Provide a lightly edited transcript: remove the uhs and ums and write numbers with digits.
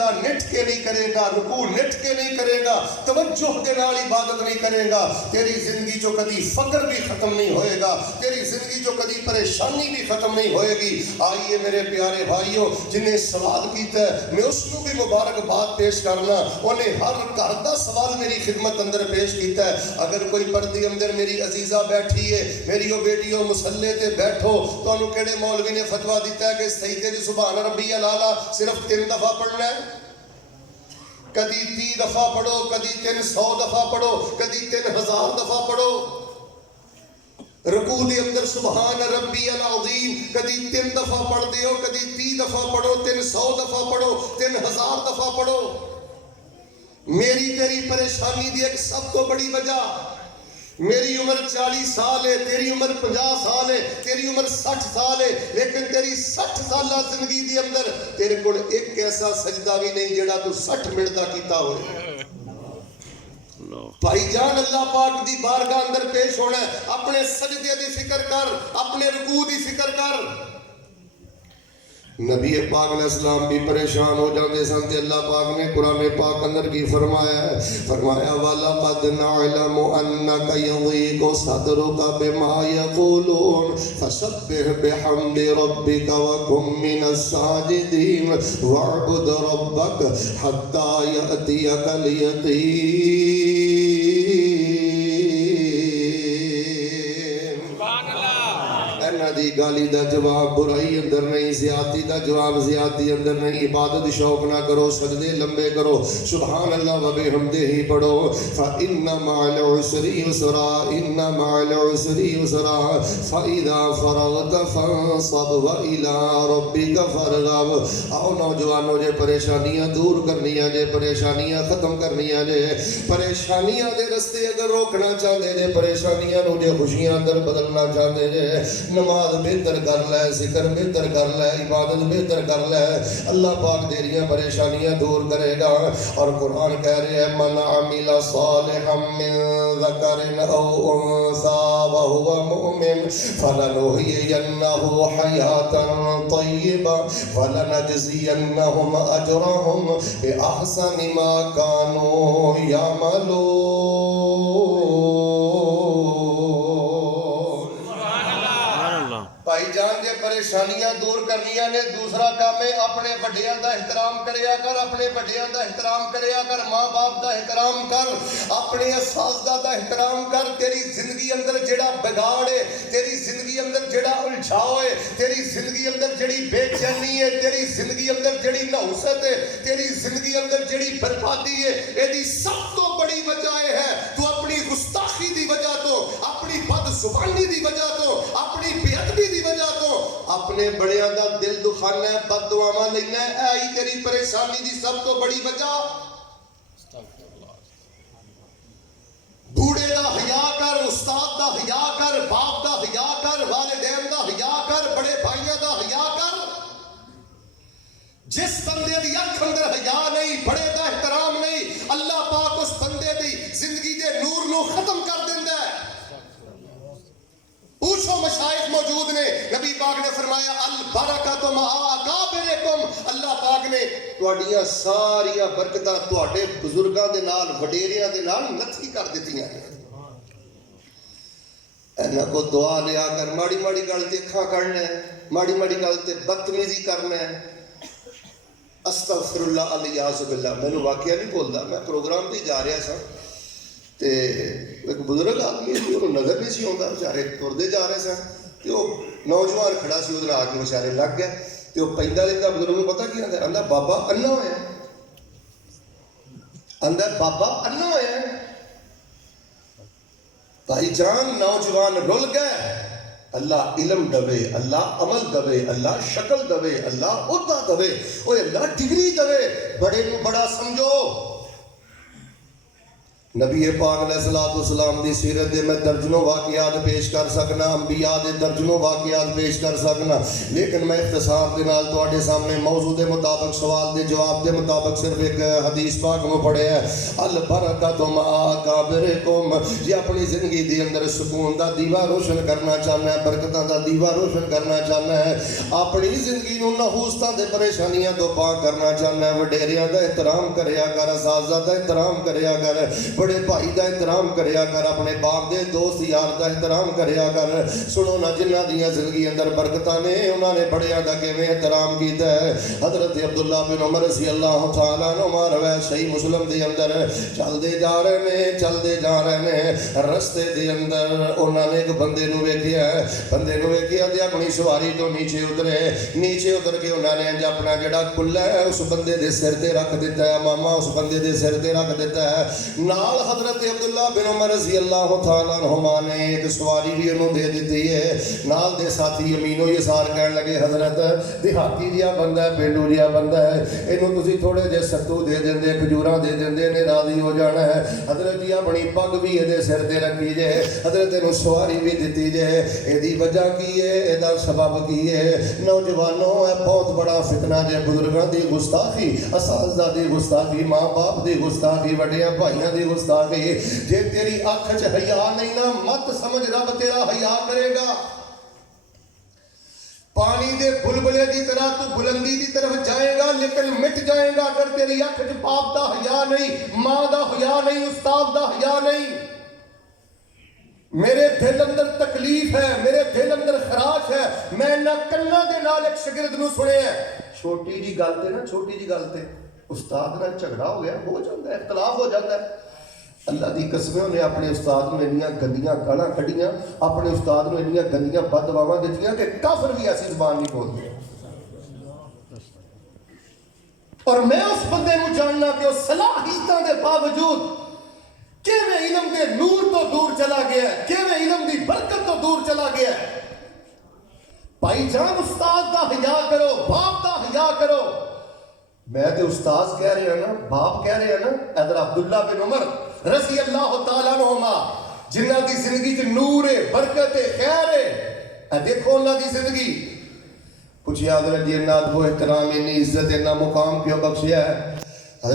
سجدہ نٹ کے نہیں کرے گا, رکوع نٹ کے نہیں کرے گا, توجہ کے نال عبادت نہیں کرے گا, تیری زندگی جو کدی فقر بھی ختم نہیں ہوئے گا, تیری زندگی جو کدی پریشانی بھی ختم نہیں ہوئے گی. آئیے میرے پیارے بھائیوں, جنہیں سوال کیتا ہے میں اس کو بھی مبارکباد پیش کرنا, انہیں ہر گھر دا سوال میری خدمت اندر پیش کیتا ہے. اگر کوئی پردے اندر میری عزیزہ بیٹھی ہے, میری او بیٹیوں مسلے تے بیٹھو, تو انہوں کیڑے مولوی نے فتویٰ دیتا ہے کہ سجدے دی سبحان ربی الاعلیٰ صرف 3 دفعہ پڑھنا ہے؟ کدی 30 دفعہ پڑھو, کدی 300 دفعہ پڑھو, کدی 3000 دفعہ پڑھو. رکوع دے اندر سبحان ربی العظیم کدی 3 دفعہ پڑھ دیو, کدی 30 دفعہ پڑھو, 300 دفعہ پڑھو, 3000 دفعہ پڑھو. میری تیری پریشانی دی ایک سب تو بڑی وجہ, میری عمر 40 سال ہے, تیری عمر 50 سال ہے, تیری عمر 60 سال ہے, لیکن تیری 60 سالہ زندگی دی اندر تیرے کو ایک ایسا سجدہ بھی نہیں جڑا تو 60 منٹ دا کیتا ہوئے. بھائی جان اللہ پاک دی بارگاہ اندر پیش ہونا ہے, اپنے سجدے دی فکر کر, اپنے رکوع دی فکر کر. نبی پاک علیہ السلام بھی پریشان ہو جاتے سن تے اللہ پاک نے قرآن پاک اندر کی فرمایا ہے, فرمایا وَلَقَدْ نَعْلَمُ أَنَّكَ يَضِيقُ صَدْرُكَ بِمَا يَقُولُونَ فَسَبِّحْ بِحَمْدِ رَبِّكَ وَكُن مِّنَ السَّاجِدِينَ وَاعْبُدْ رَبَّكَ حَتَّى يَأْتِيَكَ الْيَقِينُ. دی گالی دا جواب برائی اندر نہیں, زیادتی دا جواب زیادتی اندر نہیں. عبادت شوق نہ کرو, سجدے لمبے کرو, سبحان اللہ و بحمدہ ہی پڑھو. فَإِنَّ مَعَ الْعُسْرِ يُسْرًا إِنَّ مَعَ الْعُسْرِ يُسْرًا فَإِذَا فَرَغْتَ فَانصَبْ وَإِلَىٰ رَبِّكَ فَارْغَب. آؤ نوجوانوں, جے پریشانیاں دور کرنیاں جے, پریشانیاں ختم کرنیاں جے, پریشانیاں دے رستے اگر روکنا چاہتے جے, پریشانیاں نو جے خوشیاں اندر بدلنا چاہتے جے, نماز بہتر کر لے, ذکر بہتر کر لے, عبادت بہتر کر لے, اللہ پاک تیریاں پریشانیاں دور کرے گا. اور قرآن کہہ رہے ہیں من عمل صالحا من ذکر او انثى وهو مؤمن فلنحيينه حياة طيبة ولنجزينهم اجرهم باحسن ما كانوا يعملون. بھائی جان, جے پریشانیاں دور کرنیاں نے, دوسرا کام ہے اپنے وڈیاں دا احترام کریا کر, اپنے وڈیاں دا احترام کریا کر, ماں باپ دا احترام کر, اپنے اساتذہ دا احترام کر. تیری زندگی اندر جڑا بگاڑ ہے, تیری زندگی اندر جڑا الجھاؤ ہے, تیری زندگی اندر جڑی بے چینی ہے, تیری زندگی اندر جڑی نحوست ہے, تیری زندگی اندر جڑی بربادی ہے, ایدی سب تو بڑی وجہ ہے تو اپنی گستاخی دی وجہ تو, اپنی بد زبانی دی وجہ تو, اپنی بے ادبی دی وجہ تو اپنے بڑیاں دا دل دکھانا ہے, بد دعاواں لینا ہے. اے تیری پریشانی دی سب تو بڑی وجہ. بوڑھے دا حیا کر, استاد دا حیا کر, باپ دا حیا کر, والدین دا حیا کر, بڑے بھائیاں دا حیا کر. جس بندے دی اکھ اندر حیا نہیں, بڑے دا احترام نہیں, اللہ پاک اس بندے دی زندگی دے نور نو ختم کر دیندا ہے. پوچھو مشائخ موجود نے, نبی پاک نے فرمایا البرکۃ مع اکابرکم, اللہ پاک نے تواڈیاں ساریاں برکتاں تواڈے بزرگاں دے نال, وڈیریاں دے نال نتھی کر دتیاں ہیں. انہاں کو دعا لیا کر, ماڑی ماڑی گل تے اکھاں کرنا ہے, ماڑی ماڑی گل تے بدتمیزی کرنا ہے. استغفر اللہ الیاذ باللہ. مینوں واقعہ نہیں بولدا, میں پروگرام تے جا رہا سا تے ایک بزرگ آدمی انہوں نظر نہیں سی آتا, بیچارے تردے جا رہے سن, تے وہ نوجوان کھڑا سی ادھر آ کے بیچارے لگ گئے. تے وہ پیندا لینا بزرگ کو پتہ کی آندا, آندا بابا انا ہویا, آندا بابا انا ہویا. بھائی جان نوجوان رل گئے. اللہ علم دوے, اللہ عمل دوے, اللہ شکل دوے, اللہ عہدہ دوے, اوے اللہ ڈگری دوے, بڑے نو بڑا سمجھو. نبی پاک علیہ الصلوۃ والسلام دی سیرت دے میں درجنوں واقعات پیش کر سکنا، انبیاء دے درجنوں واقعات پیش کر سکنا، لیکن میں اختصار دے نال تواڈے سامنے موضوع دے مطابق سوال دے جواب دے مطابق صرف ایک حدیث پاک میں پڑھیا ہے، البرکۃ مع اکابرکم۔ جی اپنی زندگی دے اندر سکون دا دیوا روشن کرنا چاہنا ہے، برکتاں دا دیوا روشن کرنا چاہنا ہے، اپنی زندگی نوں نحوستاں دے پریشانیاں تو پاک کرنا چاہنا ہے، وڈیریاں دا احترام کریا کر، اساتذہ دا احترام کریا کر، بڑے بھائی دا احترام کریا کر، اپنے باپ دے دوست یار دا احترام کریا کر۔ سنو نا جنہاں دیاں زندگی اندر برکتاں نے انہاں نے بڑیاں دا کیویں احترام کیتا ہے۔ حضرت عبداللہ بن عمر رضی اللہ تعالیٰ عنہما روایت صحیح مسلم دے اندر چلدے جا رہے نے رستے دے اندر انہاں نے ایک بندے نو ویکھیا تے اپنی سواری تو نیچے اتر کے انہاں نے انج اپنا جڑا کلا ہے اس بندے دے سر تے رکھ دیتا ہے، ماما اس بندے دے سر تے رکھ دیتا ہے۔ نال حضرت عبداللہ بن عمر رضی اللہ تعالیٰ عنہما نے ایک سواری بھی انہوں دے دیتی ہے۔ نال دے ساتھی امین و یسار کہنے لگے حضرت دیہاتی جیا بندہ ہے، پینڈو جیا بندہ ہے، انہوں تسی تھوڑے جے ستو دے دیندے، کھجوراں دے دیندے نے راضی ہو جانا ہے۔ حضرت جی اپنی پگ بھی یہ سر تے رکھی جے، حضرت انہوں سواری بھی دیتی جے۔ ایدی وجہ کی ہے، ایدہ سبب کی ہے، نوجوانوں ہے بہت بڑا فتنہ جے، بزرگاں دی گستاخی، اساتذہ دی گستاخی، ماں باپ دی گستاخی، وڈیاں بھائیاں دی گستاخی۔ جے تیری آنکھ چ حیا نہیں نا مت سمجھ رب تیرا حیا کرے گا۔ پانی دے بلبلے دی طرح تو بلندی دی طرف جائے گا لیکن مٹ جائے گا اگر تیری آنکھ چ باپ دا حیا نہیں، ماں دا حیا نہیں، استاد دا حیا نہیں۔ میرے دل اندر تکلیف ہے، میرے دل اندر خراش ہے، میں نہ کنا دے نال ایک شاگرد نو سنے ہے، چھوٹی جی گل تے استاد نال جھگڑا ہو گیا، ہو جاتا ہے، اختلاف ہو جاتا ہے۔ اللہ دی قسمیں انہیں اپنے استاد میں انیاں گندیاں گالاں کھڑیاں، اپنے استاد میں انیاں گندیاں بد دعاواں دتیاں کہ کافر بھی ایسی زبان نہیں بولتے۔ اور میں اس بندے کو جاننا کہ اس صلاحیتاں دے باوجود کیویں علم دے نور تو دور چلا گیا ہے، کیویں علم دی برکت تو دور چلا گیا ہے۔ بھائی جان استاد دا حیا کرو، باپ دا حیا کرو۔ میں تے استاذ کہہ رہے ہیں نا، باپ کہہ رہے ہیں نا۔ ادھر عبداللہ بن عمر رضی اللہ تعالیٰ عنہما جنہ دی زندگی چ نور ہے، برکت ہے، خیر ہے، اے دیکھو انہاں دی زندگی۔ پوچھیا حضرت جی انہاں کو احترام، اتنی عزت، اتنا مقام کیوں بخشیا ہے؟